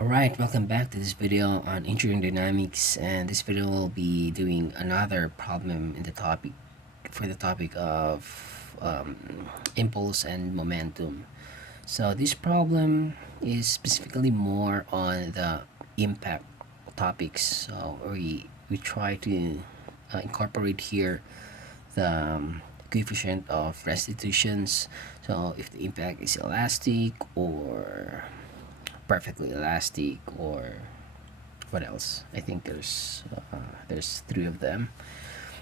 Alright, welcome back to this video on engineering dynamics, and this video will be doing another problem in the topic for the topic of impulse and momentum. So this problem is specifically more on the impact topics. So we try to incorporate here the coefficient of restitutions. So if the impact is elastic or perfectly elastic, or what else? I think there's three of them.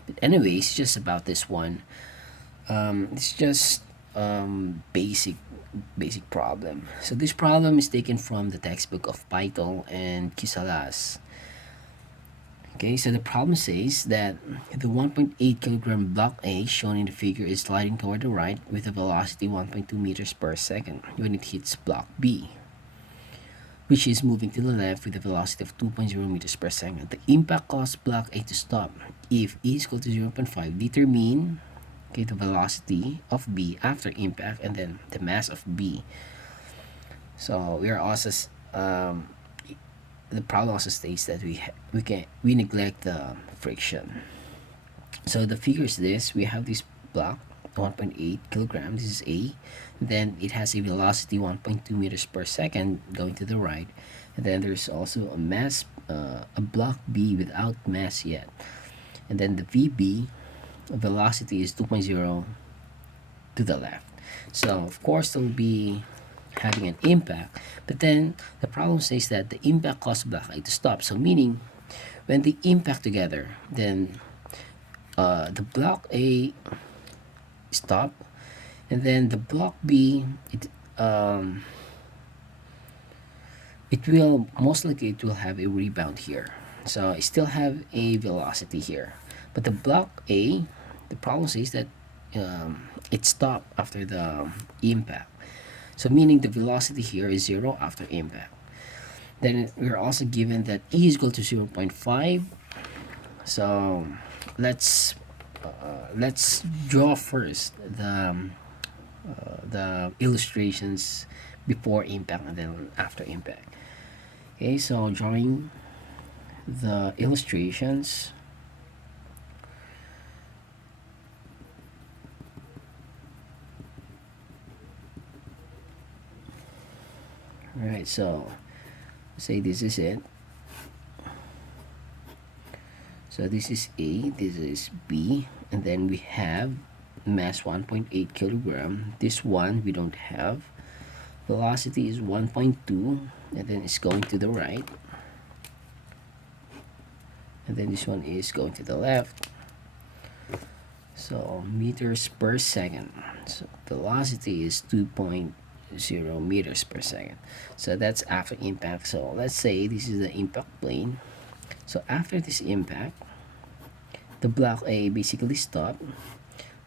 But anyways, just about this one. It's just basic problem. So this problem is taken from the textbook of Paitol and Kisalas. Okay, so the problem says that the 1.8 kilogram block A shown in the figure is sliding toward the right with a velocity 1.2 meters per second when it hits block B, which is moving to the left with a velocity of 2.0 meters per second. The impact caused block A to stop. If E is equal to 0.5, determine the velocity of B after impact and then the mass of B. So we are also the problem also states that we neglect the friction. So the figure is this: we have this block 1.8 kilograms, this is A, then it has a velocity 1.2 meters per second going to the right, and then there's also a mass, a block B without mass yet, and then the VB velocity is 2.0 to the left. So of course they'll be having an impact, but then the problem says that the impact caused block A to stop. So meaning when they impact together, then the block A stop, and then the block B, it will most likely it will have a rebound here. So I still have a velocity here, but the block A, the problem is that it stopped after the impact. So meaning the velocity here is 0 after impact. Then we're also given that E is equal to 0.5. So let's draw first the illustrations before impact and then after impact. Okay, so drawing the illustrations. Alright, so say this is it. So this is A, this is B, and then we have mass 1.8 kilogram. This one we don't have. Velocity is 1.2, and then it's going to the right, and then this one is going to the left. So meters per second. So velocity is 2.0 meters per second. So that's after impact. So let's say this is the impact plane. So after this impact, the block A basically stopped,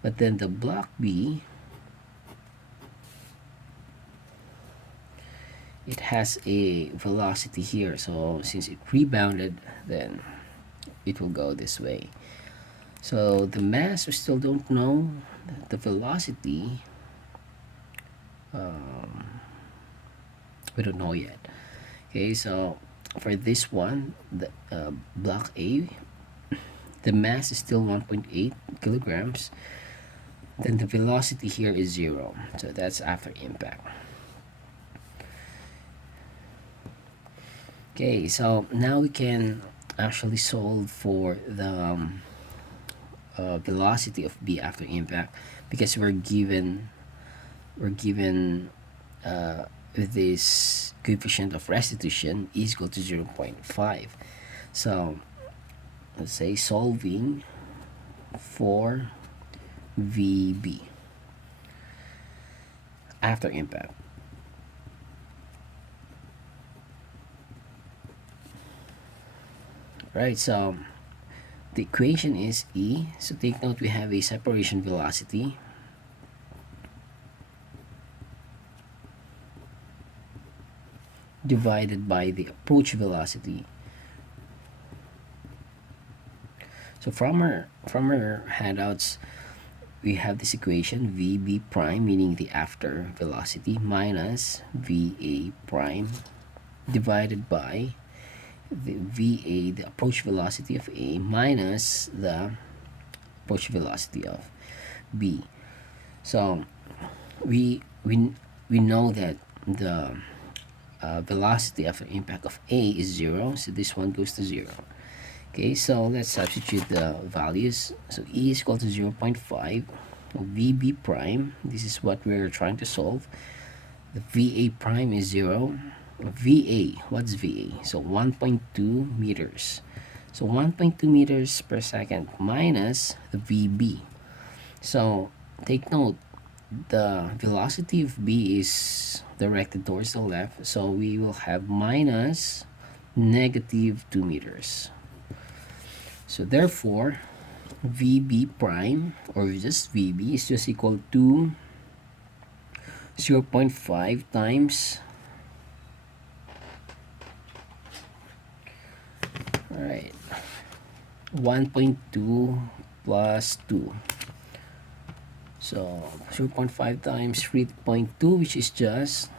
but then the block B, it has a velocity here. So since it rebounded, then it will go this way. So the mass we still don't know. The velocity we don't know yet. Okay, so for this one, the block A, the mass is still 1.8 kilograms. Then the velocity here is 0. So that's after impact. Okay, so now we can actually solve for the velocity of B after impact, because we're given this coefficient of restitution is equal to 0.5. So let's say solving for VB after impact. Right, so the equation is E. So take note, we have a separation velocity divided by the approach velocity. So from our handouts, we have this equation VB prime, meaning the after velocity, minus VA prime divided by the VA, the approach velocity of A, minus the approach velocity of B. So we know that the velocity of the impact of A is 0, so this one goes to 0. Okay, so let's substitute the values. So E is equal to 0.5. VB prime, this is what we're trying to solve. The VA prime is 0. VA, what's VA? So 1.2 meters. So 1.2 meters per second minus the VB. So take note, the velocity of B is directed towards the left, so we will have minus negative 2 meters. So therefore, VB prime, or just VB, is just equal to 0.5 times, alright, 1.2 plus 2. So 0.5 times 3.2, which is just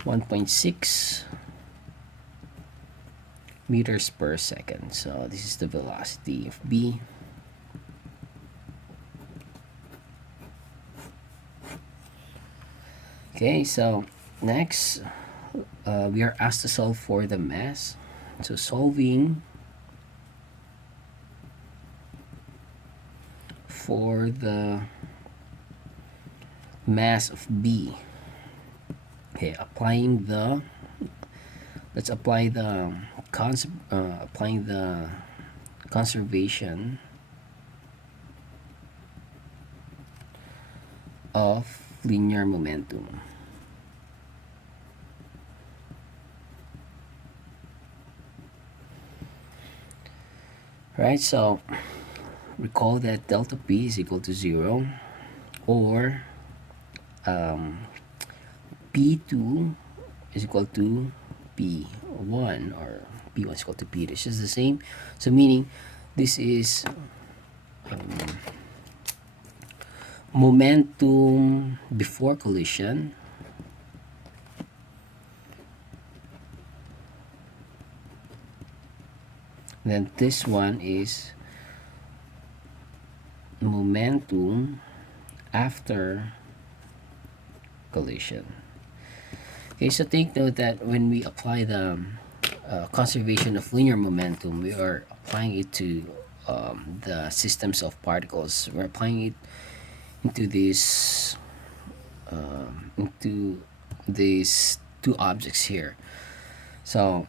1.6 meters per second. So this is the velocity of B. Okay, so next we are asked to solve for the mass. So solving for the mass of B. Okay, applying the, let's apply the applying the conservation of linear momentum. Right, so recall that delta P is equal to 0, or P2 is equal to P1, or P1 is equal to P2. It's just the same. So meaning this is momentum before collision, then this one is momentum after collision. Okay, so take note that when we apply the conservation of linear momentum, we are applying it to the systems of particles. We're applying it into these two objects here. So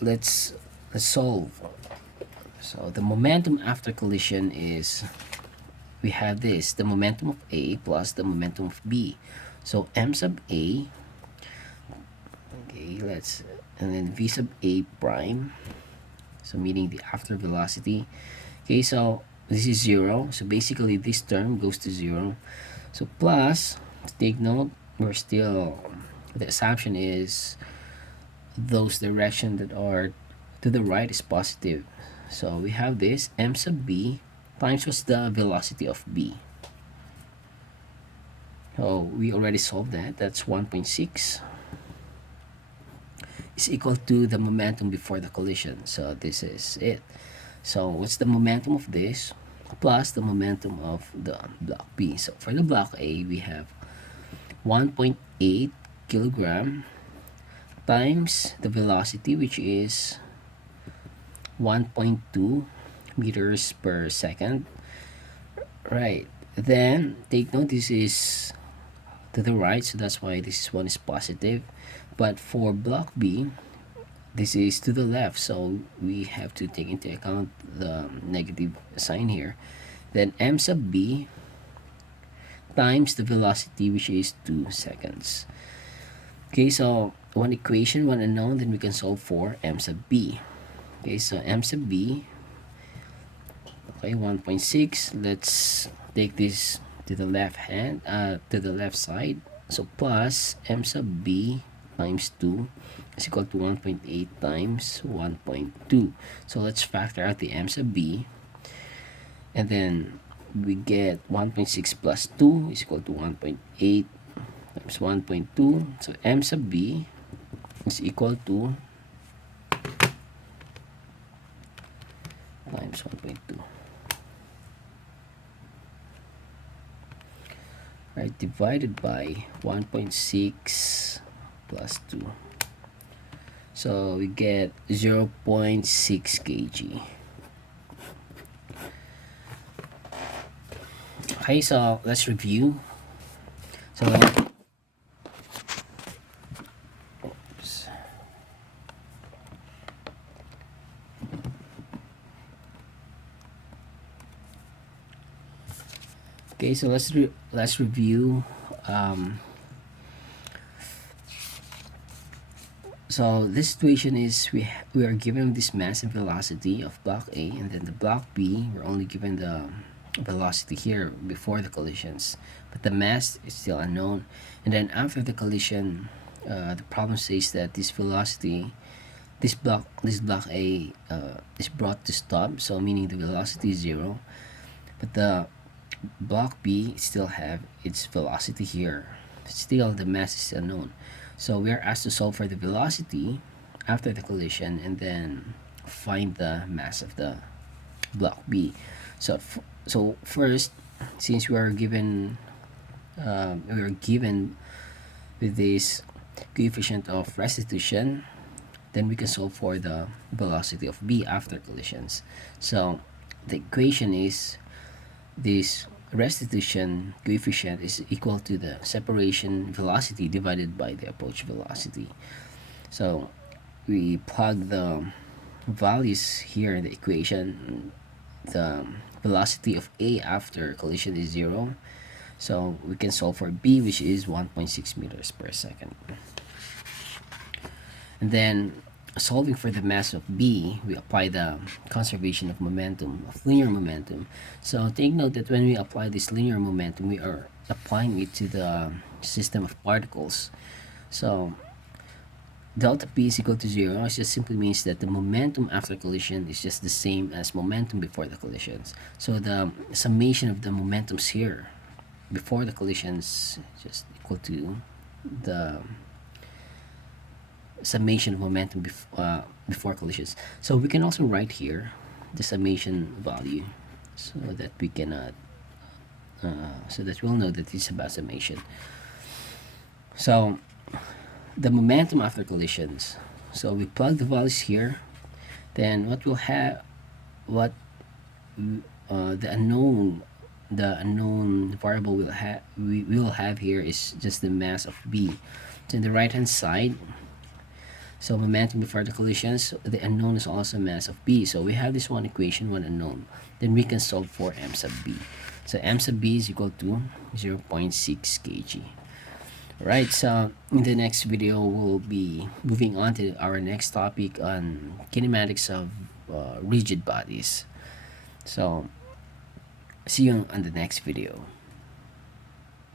let's solve. So the momentum after collision is, we have this, the momentum of A plus the momentum of B. So M sub A, okay, and then V sub A prime, so meaning the after velocity. Okay, so this is 0, so basically this term goes to 0. So plus, take note, we're still, the assumption is those direction that are to the right is positive. So we have this M sub B times what's the velocity of B. So we already solved that. That's 1.6 is equal to the momentum before the collision. So this is it. So what's the momentum of this plus the momentum of the block B? So for the block A, we have 1.8 kilogram times the velocity, which is 1.2 meters per second. Right, then take note, this is to the right, so that's why this one is positive. But for block B, this is to the left, so we have to take into account the negative sign here. Then M sub B times the velocity, which is 2 seconds. Okay, so one equation, one unknown, then we can solve for M sub B. Okay, so M sub B, okay, 1.6. Let's take this to the left hand, to the left side. So plus M sub B times 2 is equal to 1.8 times 1.2. So let's factor out the M sub B, and then we get 1.6 plus 2 is equal to 1.8 times 1.2. So M sub B is equal to times 1.2. Right, divided by 1.6 plus 2. So we get 0.6 kg. Okay, so let's review. So oops. Okay, so let's review. So this situation is we are given this mass and velocity of block A, and then the block B we're only given the velocity here before the collisions, but the mass is still unknown. And then after the collision, the problem says that this velocity, this block A is brought to stop, so meaning the velocity is 0, but the block B still have its velocity here. Still, the mass is unknown. So we are asked to solve for the velocity after the collision and then find the mass of the block B. So first, since we are given with this coefficient of restitution, then we can solve for the velocity of B after collisions. So the equation is this restitution coefficient is equal to the separation velocity divided by the approach velocity. So we plug the values here in the equation. The velocity of A after collision is 0, so we can solve for B, which is 1.6 meters per second. And then solving for the mass of B, we apply the conservation of momentum, of linear momentum. So take note that when we apply this linear momentum, we are applying it to the system of particles. So delta P is equal to 0. It just simply means that the momentum after collision is just the same as momentum before the collisions. So the summation of the momentums here before the collisions is just equal to the summation of momentum before collisions. So we can also write here the summation value so that we cannot so that we'll know that it's about summation. So the momentum after collisions, so we plug the values here, then what we'll have, what the unknown variable we will have here is just the mass of B. So in the right hand side, so momentum before the collisions, the unknown is also mass of B. So we have this one equation, one unknown. Then we can solve for m sub B. So m sub B is equal to 0.6 kg. Right, so in the next video, we'll be moving on to our next topic on kinematics of rigid bodies. So see you on the next video.